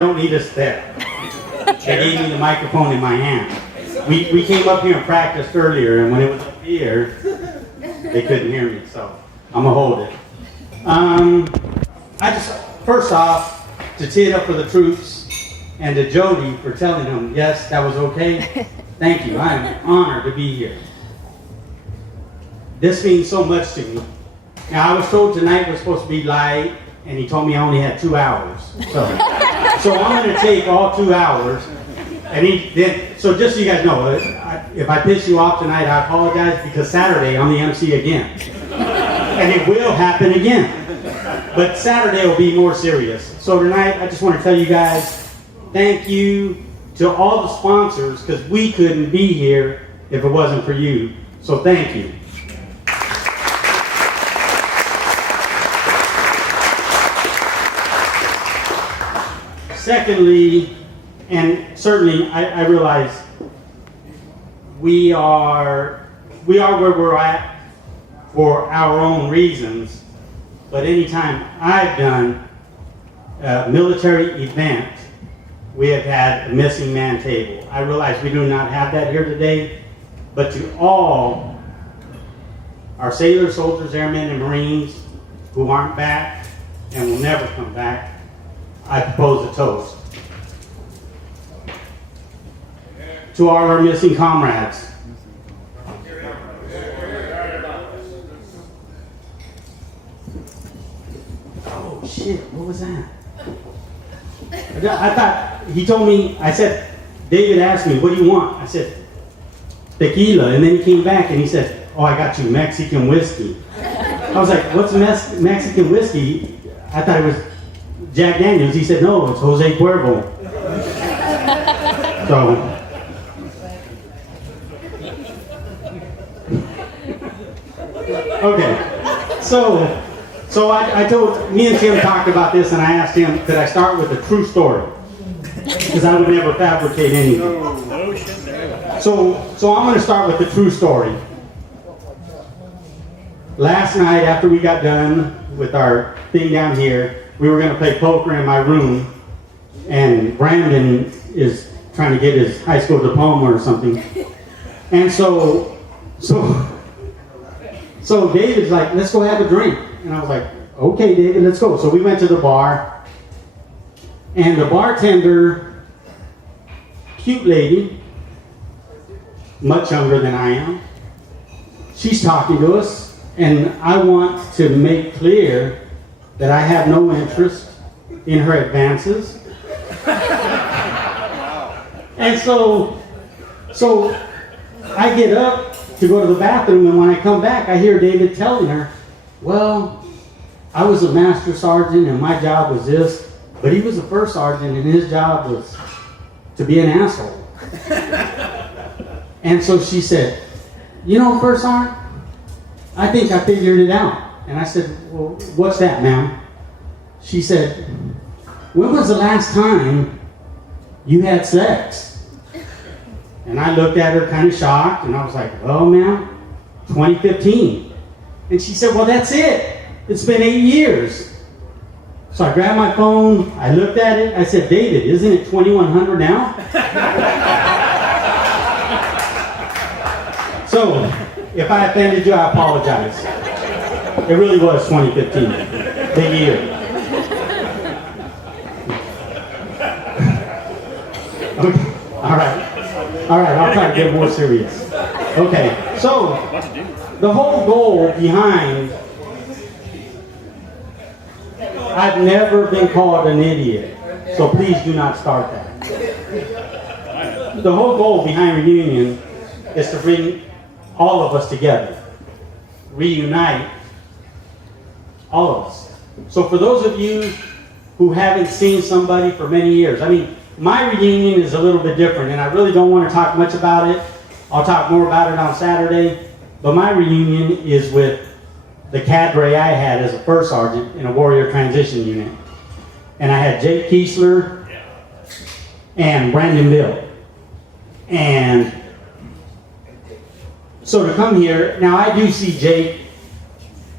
don't need a step. They gave me the microphone in my hand. We came up here and practiced earlier, and when it was up here, they couldn't hear me, so I'm gonna hold it. I just, first off, to tee it up for the troops, and to Jody for telling them, yes, that was okay. Thank you, I am honored to be here. This means so much to me. Now, I was told tonight was supposed to be light, and he told me I only had 2 hours. So I'm going to take all 2 hours. And so just so you guys know, if I piss you off tonight, I apologize, because Saturday I'm the MC again. And it will happen again. But Saturday will be more serious. So tonight, I just want to tell you guys, thank you to all the sponsors, because we couldn't be here if it wasn't for you. So thank you. Secondly, and certainly I realize we are where we're at for our own reasons, but anytime I've done a military event, we have had a missing man table. I realize we do not have that here today, but to all our sailors, soldiers, airmen, and Marines who aren't back and will never come back, I propose a toast. To all our missing comrades. Oh shit, what was that? I thought, he told me, I said, David asked me, what do you want? I said, tequila, and then he came back and he said, oh, I got you Mexican whiskey. I was like, what's Mexican whiskey? I thought it was Jack Daniels. He said, no, it's Jose Cuervo. So, okay, so I told, me and Tim talked about this, and I asked him, could I start with a true story? Because I would never fabricate anything. So I'm going to start with the true story. Last night, after we got done with our thing down here, we were going to play poker in my room, and Brandon is trying to get his high school diploma or something. And so David's like, let's go have a drink. And I was like, okay, David, let's go. So we went to the bar, and the bartender, cute lady, much younger than I am, she's talking to us, and I want to make clear that I have no interest in her advances. And so I get up to go to the bathroom, and when I come back, I hear David telling her, well, I was a master sergeant and my job was this, but he was a first sergeant and his job was to be an asshole. And so she said, you know, First Sergeant, I think I figured it out. And I said, well, what's that, ma'am? She said, when was the last time you had sex? And I looked at her kind of shocked, and I was like, well, ma'am, 2015. And she said, well, that's it. It's been 8 years. So I grabbed my phone, I looked at it, I said, David, isn't it 2100 now? So, if I offended you, I apologize. It really was 2015, the year. Okay, all right, I'll try to get more serious. Okay, so the whole goal behind, I've never been called an idiot, so please do not start that. The whole goal behind Reunion is to bring all of us together, reunite all of us. So for those of you who haven't seen somebody for many years, I mean, my reunion is a little bit different, and I really don't want to talk much about it. I'll talk more about it on Saturday, but my reunion is with the cadre I had as a first sergeant in a warrior transition unit. And I had Jake Kiesler and Brandon Bill. And so to come here, now I do see Jake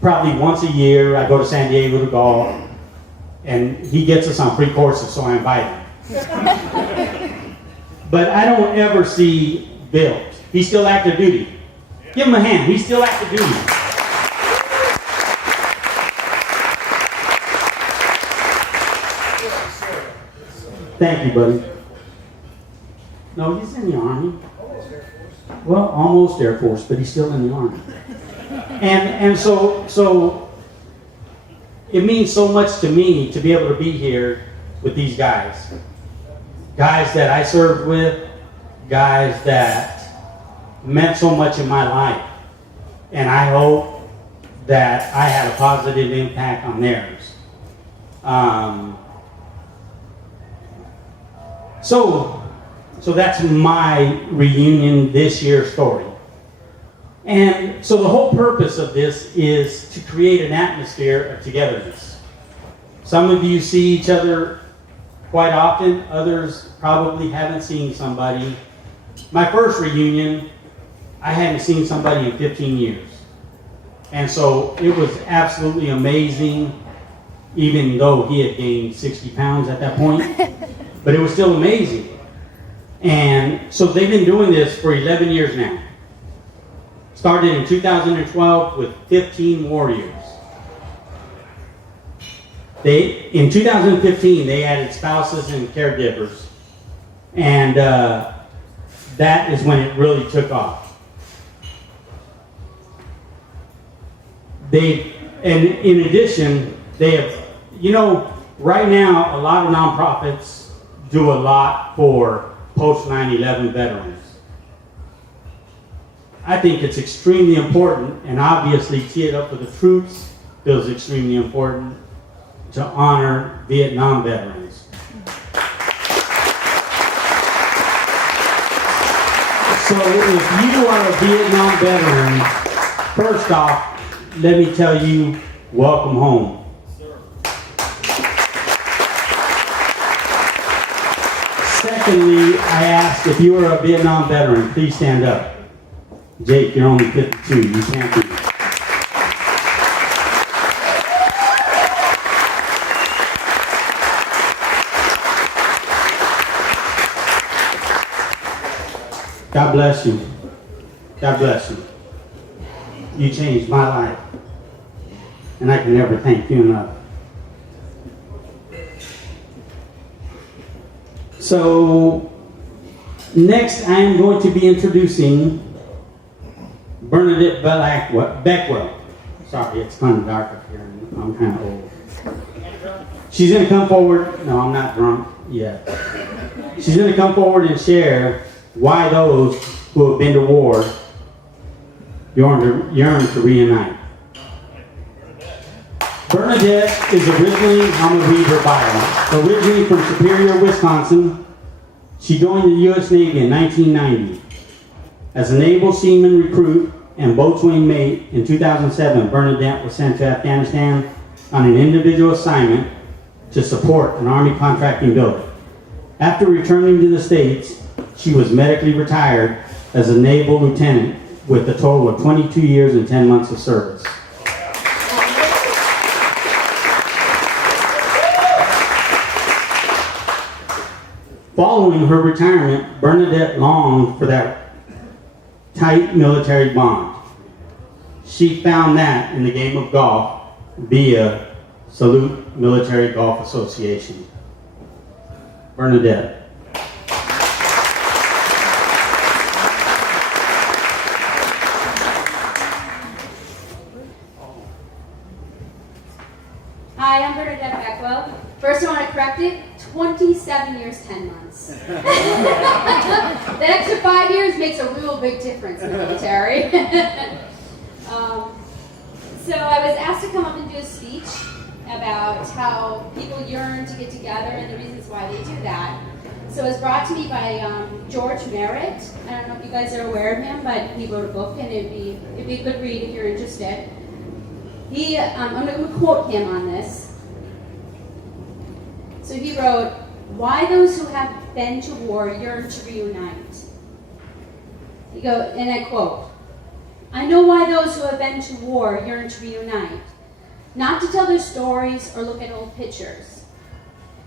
probably once a year. I go to San Diego to golf, and he gets us on free courses, so I invite him. But I don't ever see Bill. He's still active duty. Give him a hand. He's still active duty. Thank you, buddy. No, he's in the Army. Well, almost Air Force, but he's still in the Army. And so it means so much to me to be able to be here with these guys. Guys that I served with, guys that meant so much in my life. And I hope that I had a positive impact on theirs. So that's my reunion this year story. And so the whole purpose of this is to create an atmosphere of togetherness. Some of you see each other quite often, others probably haven't seen somebody. My first reunion, I hadn't seen somebody in 15 years. And so it was absolutely amazing, even though he had gained 60 pounds at that point. But it was still amazing. And so they've been doing this for 11 years now. Started in 2012 with 15 warriors. In 2015, they added spouses and caregivers. And that is when it really took off. And in addition, they have, right now, a lot of nonprofits do a lot for post 9/11 veterans. I think it's extremely important, and obviously Tee It Up for the Troops feels extremely important to honor Vietnam veterans. So if you are a Vietnam veteran, first off, let me tell you, welcome home. Secondly, I ask if you are a Vietnam veteran, please stand up. Jake, you're only 52. You can't be. God bless you. God bless you. You changed my life. And I can never thank you enough. So, next I am going to be introducing Bernadette Beckwell. Sorry, it's kind of dark up here. I'm kind of old. She's going to come forward. No, I'm not drunk yet. She's going to come forward and share why those who have been to war yearn to reunite. Bernadette is originally, I'm going to read her bio. Originally from Superior, Wisconsin, she joined the U.S. Navy in 1990. As a naval seaman recruit and boatswain mate in 2007, Bernadette was sent to Afghanistan on an individual assignment to support an Army contracting building. After returning to the States, she was medically retired as a naval lieutenant with a total of 22 years and 10 months of service. Following her retirement, Bernadette longed for that tight military bond. She found that in the game of golf via Salute Military Golf Association. Bernadette. Hi, I'm Bernadette Beckwell. First, I want to correct it. 27 years, 10 months. That extra 5 years makes a real big difference in the military. So I was asked to come up and do a speech about how people yearn to get together and the reasons why they do that. So it was brought to me by George Merritt. I don't know if you guys are aware of him, but he wrote a book, and it'd be a good read if you're interested. I'm going to quote him on this. So he wrote, "Why those who have been to war yearn to reunite." And I quote, "I know why those who have been to war yearn to reunite. Not to tell their stories or look at old pictures.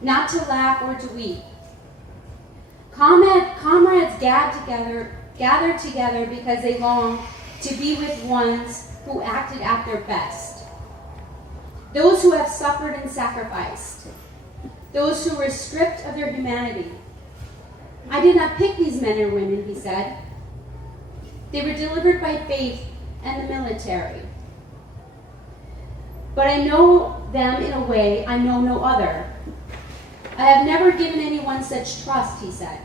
Not to laugh or to weep, Comrades gathered together because they longed to be with ones who acted at their best. Those who have suffered and sacrificed. Those who were stripped of their humanity. I did not pick these men or women, he said. They were delivered by faith and the military. But I know them in a way I know no other. I have never given anyone such trust, he said.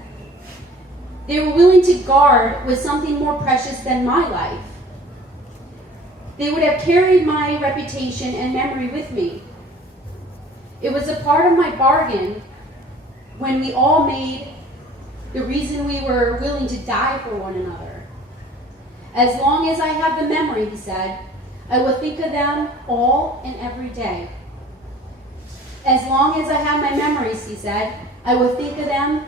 They were willing to guard with something more precious than my life. They would have carried my reputation and memory with me. It was a part of my bargain when we all made the reason we were willing to die for one another. As long as I have the memory, he said, I will think of them all and every day. As long as I have my memories, he said, I will think of them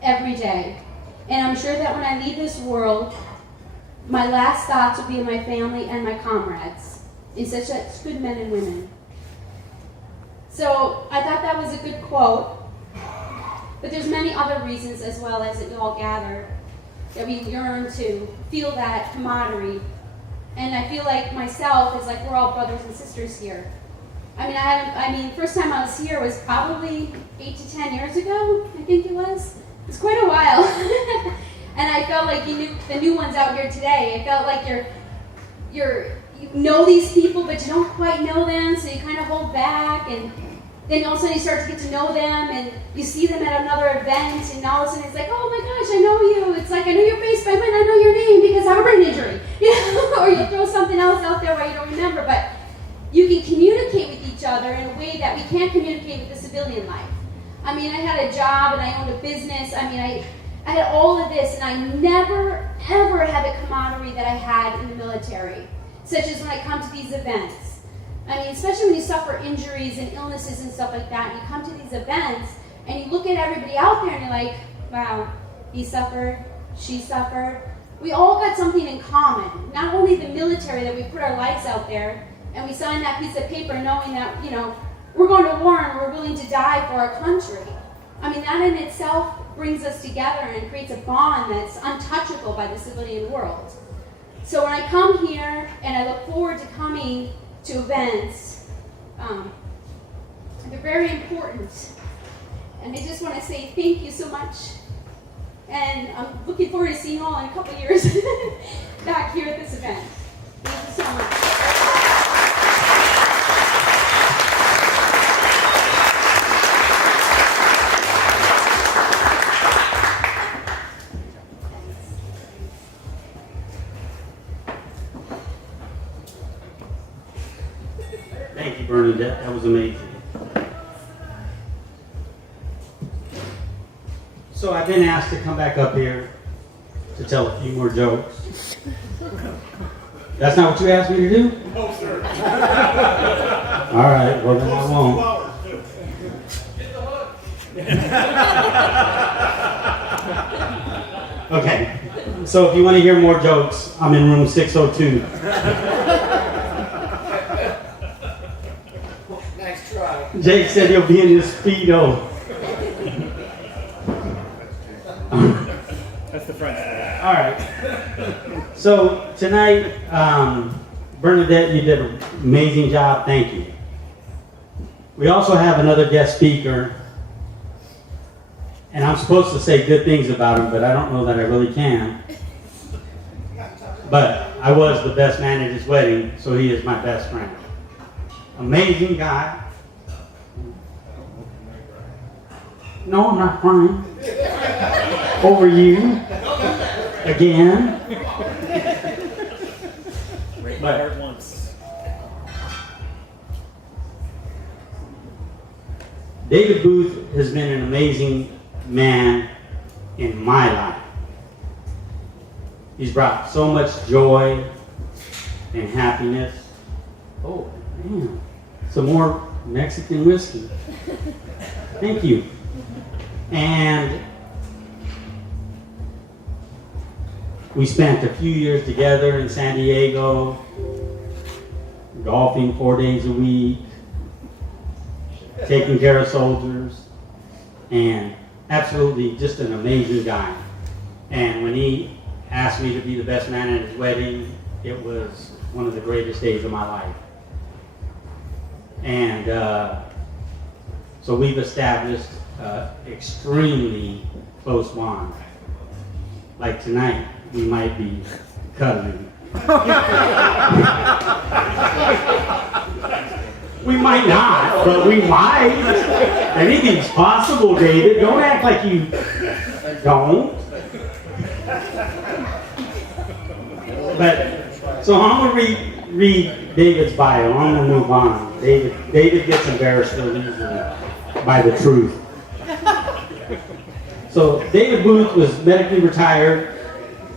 every day. And I'm sure that when I leave this world, my last thoughts will be of my family and my comrades, and such good men and women. So I thought that was a good quote, but there's many other reasons as well as it all gathered that we yearn to feel that camaraderie. And I feel like myself is like we're all brothers and sisters here. First time I was here was probably 8 to 10 years ago, I think it was. It's quite a while. And I felt like you knew the new ones out here today. I felt like you know these people, but you don't quite know them, so you kind of hold back. And then all of a sudden you start to get to know them, and you see them at another event, and all of a sudden it's like, oh my gosh, I know you. It's like I know your face, but I might not know your name because I have a brain injury. Or you throw something else out there where you don't remember. But you can communicate with each other in a way that we can't communicate with the civilian life. I had a job and I owned a business. I had all of this, and I never, ever had the camaraderie that I had in the military, such as when I come to these events. Especially when you suffer injuries and illnesses and stuff like that, and you come to these events, and you look at everybody out there, and you're like, wow, he suffered, she suffered. We all got something in common. Not only the military, that we put our lives out there, and we sign that piece of paper knowing that, we're going to war and we're willing to die for our country. That in itself brings us together and creates a bond that's untouchable by the civilian world. So when I come here, and I look forward to coming to events, they're very important. And I just want to say thank you so much. And I'm looking forward to seeing you all in a couple years back here at this event. Thank you so much. Thank you, Bernadette. That was amazing. So I've been asked to come back up here to tell a few more jokes. That's not what you asked me to do? No, sir. All right, well then I won't. Okay, so if you want to hear more jokes, I'm in room 602. Nice try. Jake said he'll be in his Speedo. That's the front side. All right. So tonight, Bernadette, you did an amazing job. Thank you. We also have another guest speaker, and I'm supposed to say good things about him, but I don't know that I really can. But I was the best man at his wedding, so he is my best friend. Amazing guy. No, I'm not crying. Over you. Again. Break my heart once. David Booth has been an amazing man in my life. He's brought so much joy and happiness. Oh, man. Some more Mexican whiskey. Thank you. And we spent a few years together in San Diego, golfing 4 days a week, taking care of soldiers, and absolutely just an amazing guy. And when he asked me to be the best man at his wedding, it was one of the greatest days of my life. And so we've established extremely close bond. Like tonight, we might be cuddling. We might not, but we might. Anything's possible, David. Don't act like you don't. But so I'm gonna read David's bio. I'm gonna move on. David gets embarrassed real easily by the truth. So David Booth was medically retired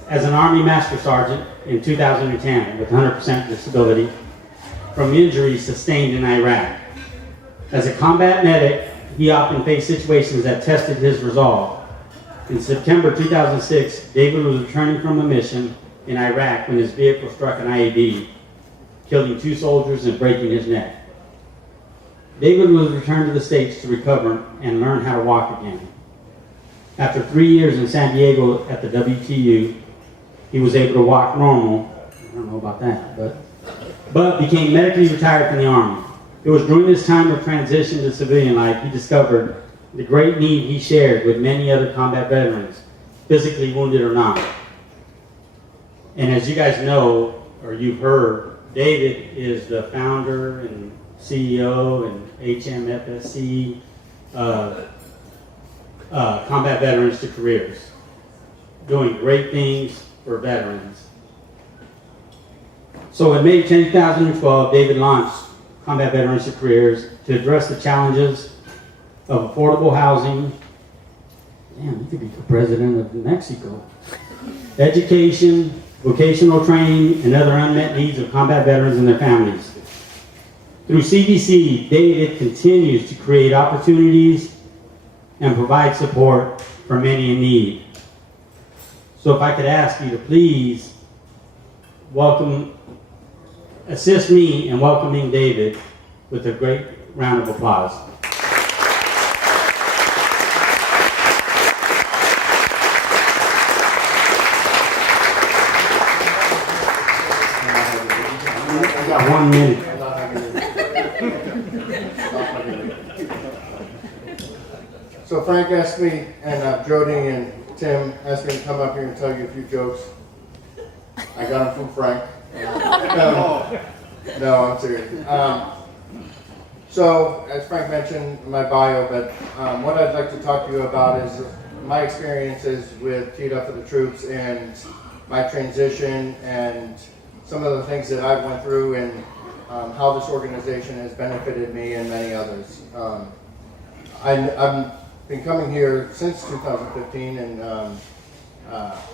as an Army Master Sergeant in 2010 with 100% disability from injuries sustained in Iraq. As a combat medic, he often faced situations that tested his resolve. In September 2006, David was returning from a mission in Iraq when his vehicle struck an IED, killing 2 soldiers and breaking his neck. David was returned to the States to recover and learn how to walk again. After 3 years in San Diego at the WTU, he was able to walk normal. I don't know about that, but became medically retired from the Army. It was during this time of transition to civilian life he discovered the great need he shared with many other combat veterans, physically wounded or not. And as you guys know, or you've heard, David is the founder and CEO and HMFSC Combat Veterans to Careers, doing great things for veterans. So in May 2012, David launched Combat Veterans to Careers to address the challenges of affordable housing. Damn, he could be the president of Mexico. Education, vocational training, and other unmet needs of combat veterans and their families. Through CVC, David continues to create opportunities and provide support for many in need. So if I could ask you to please assist me in welcoming David with a great round of applause. I got 1 minute. So Frank asked me, and Jody and Tim asked me to come up here and tell you a few jokes. I got them from Frank. No, I'm serious. So, as Frank mentioned, my bio, but what I'd like to talk to you about is my experiences with Teed Up for the Troops and my transition and some of the things that I've went through and how this organization has benefited me and many others. I've been coming here since 2015, and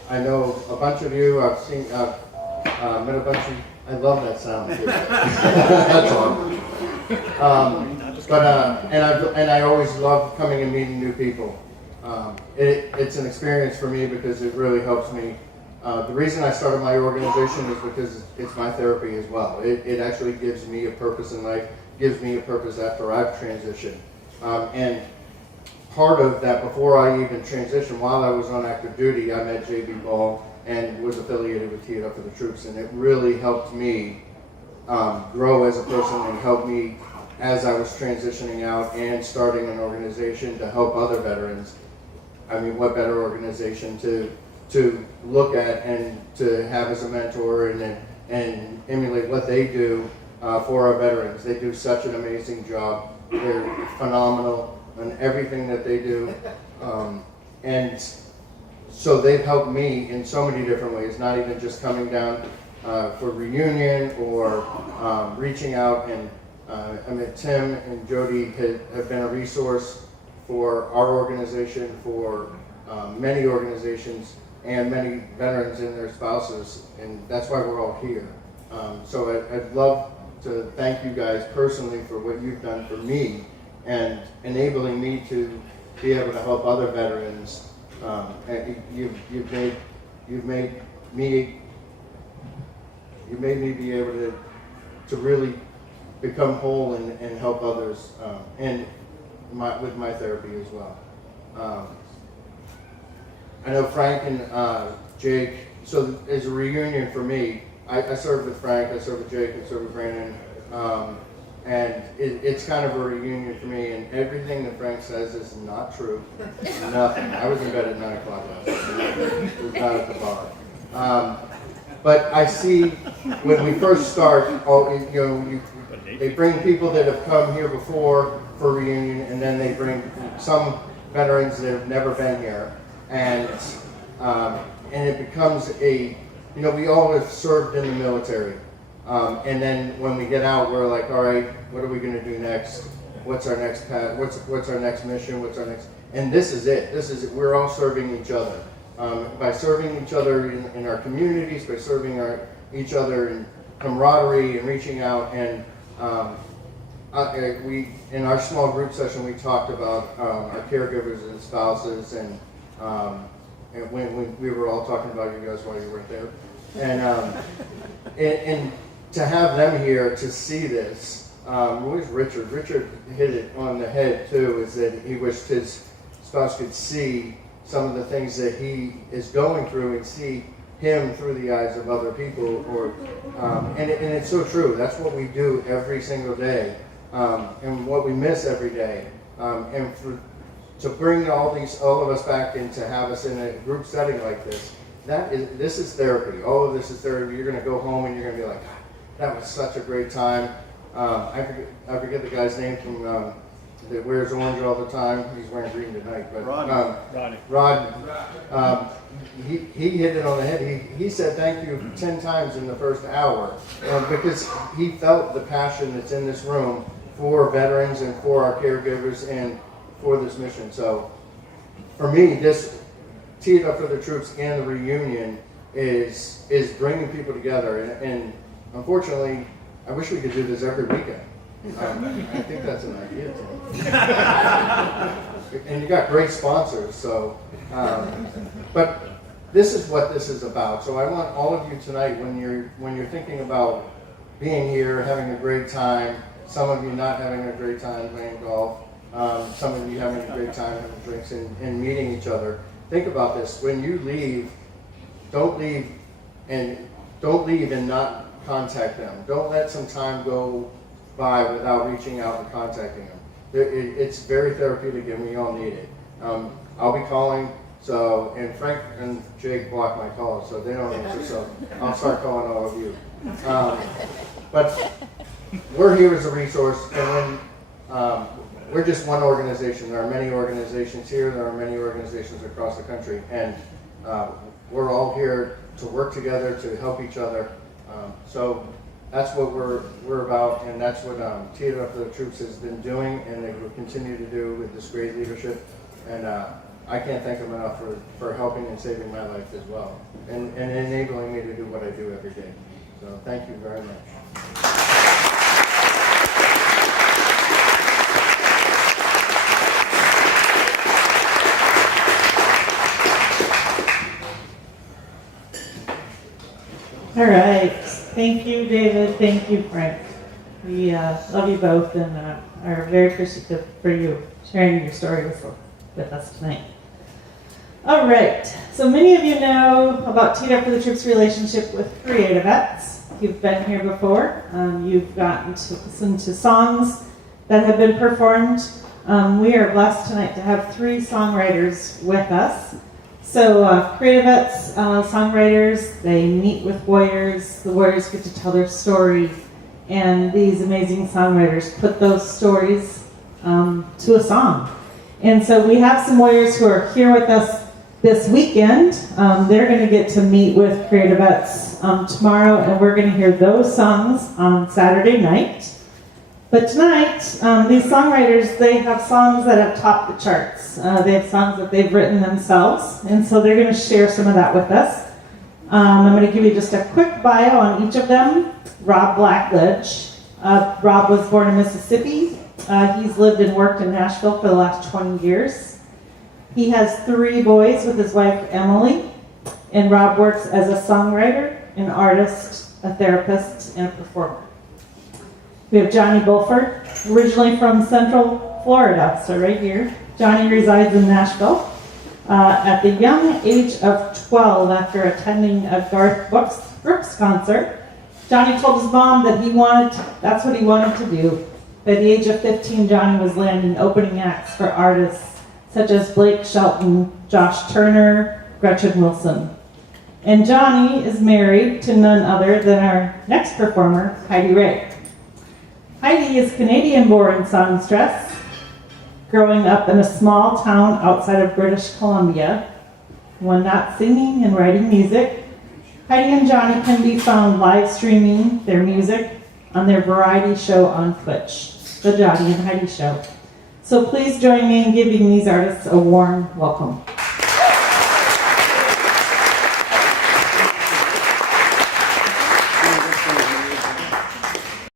I know a bunch of you. I've seen, met a bunch of. I love that sound. That's all. And I always love coming and meeting new people. It's an experience for me because it really helps me. The reason I started my organization is because it's my therapy as well. It actually gives me a purpose in life, gives me a purpose after I've transitioned. And part of that, before I even transitioned, while I was on active duty, I met J.B. Ball and was affiliated with Teed Up for the Troops, and it really helped me grow as a person and helped me as I was transitioning out and starting an organization to help other veterans. I mean, what better organization to look at and to have as a mentor and emulate what they do for our veterans. They do such an amazing job. They're phenomenal on everything that they do. And so they've helped me in so many different ways, not even just coming down for reunion or reaching out. And I mean, Tim and Jody have been a resource for our organization, for many organizations, and many veterans and their spouses, and that's why we're all here. So I'd love to thank you guys personally for what you've done for me and enabling me to be able to help other veterans. And you've made me be able to really become whole and help others, and with my therapy as well. I know Frank and Jake, so as a reunion for me, I served with Frank, I served with Jake, I served with Brandon, and it's kind of a reunion for me, and everything that Frank says is not true. Nothing. I was in bed at 9 o'clock last night. It was not at the bar. But I see when we first start, they bring people that have come here before for reunion, and then they bring some veterans that have never been here, and it becomes we all have served in the military, and then when we get out, we're like, all right, what are we going to do next? What's our next path? What's our next mission? What's our next? And this is it. We're all serving each other. By serving each other in our communities, by serving each other in camaraderie and reaching out, and we in our small group session we talked about our caregivers and spouses, and when we were all talking about you guys while you weren't there, and to have them here to see this. Where's Richard? Richard hit it on the head too. Is that he wished his spouse could see some of the things that he is going through and see him through the eyes of other people, and it's so true. That's what we do every single day, and what we miss every day. To bring all of us back and to have us in a group setting like this, this is therapy. All of this is therapy. You're going to go home and you're going to be like, God, that was such a great time. I forget the guy's name from that wears orange all the time. He's wearing green tonight, but Rod. He hit it on the head. He said thank you 10 times in the first hour because he felt the passion that's in this room for veterans and for our caregivers and for this mission. So for me, this Tee It Up for the Troops and the reunion is bringing people together. And unfortunately, I wish we could do this every weekend. I think that's an idea too. And you got great sponsors, so. But this is what this is about. So I want all of you tonight, when you're thinking about being here, having a great time. Some of you not having a great time playing golf. Some of you having a great time having drinks and meeting each other. Think about this. When you leave, don't leave and not contact them. Don't let some time go by without reaching out and contacting them. It's very therapeutic, and we all need it. I'll be calling, and Frank and Jake block my calls, so they don't answer, so I'll start calling all of you. But we're here as a resource, and we're just one organization. There are many organizations here. There are many organizations across the country, and we're all here to work together to help each other. So that's what we're about, and that's what Tee It Up for the Troops has been doing, and they will continue to do with this great leadership. And I can't thank them enough for helping and saving my life as well, and enabling me to do what I do every day. So thank you very much. All right. Thank you, David. Thank you, Frank. We love you both and are very appreciative for you sharing your story with us tonight. All right. So many of you know about Tee It Up for the Troops' relationship with Create-A-Vets. You've been here before. You've gotten to listen to songs that have been performed. We are blessed tonight to have 3 songwriters with us. So Create-A-Vets songwriters, they meet with warriors. The warriors get to tell their story, and these amazing songwriters put those stories to a song. And so we have some warriors who are here with us this weekend. They're going to get to meet with Create-A-Vets tomorrow, and we're going to hear those songs on Saturday night. But tonight, these songwriters, they have songs that have topped the charts. They have songs that they've written themselves, and so they're going to share some of that with us. I'm going to give you just a quick bio on each of them. Rob Blackledge. Rob was born in Mississippi. He's lived and worked in Nashville for the last 20 years. He has 3 boys with his wife, Emily, and Rob works as a songwriter, an artist, a therapist, and a performer. We have Johnny Bulford, originally from Central Florida, so right here. Johnny resides in Nashville. At the young age of 12, after attending a Garth Brooks concert, Johnny told his mom that that's what he wanted to do. By the age of 15, Johnny was landing opening acts for artists such as Blake Shelton, Josh Turner, Gretchen Wilson. And Johnny is married to none other than our next performer, Heidi Ray. Heidi is Canadian-born songstress, growing up in a small town outside of British Columbia. When not singing and writing music, Heidi and Johnny can be found live streaming their music on their variety show on Twitch, The Johnny and Heidi Show. So please join me in giving these artists a warm welcome.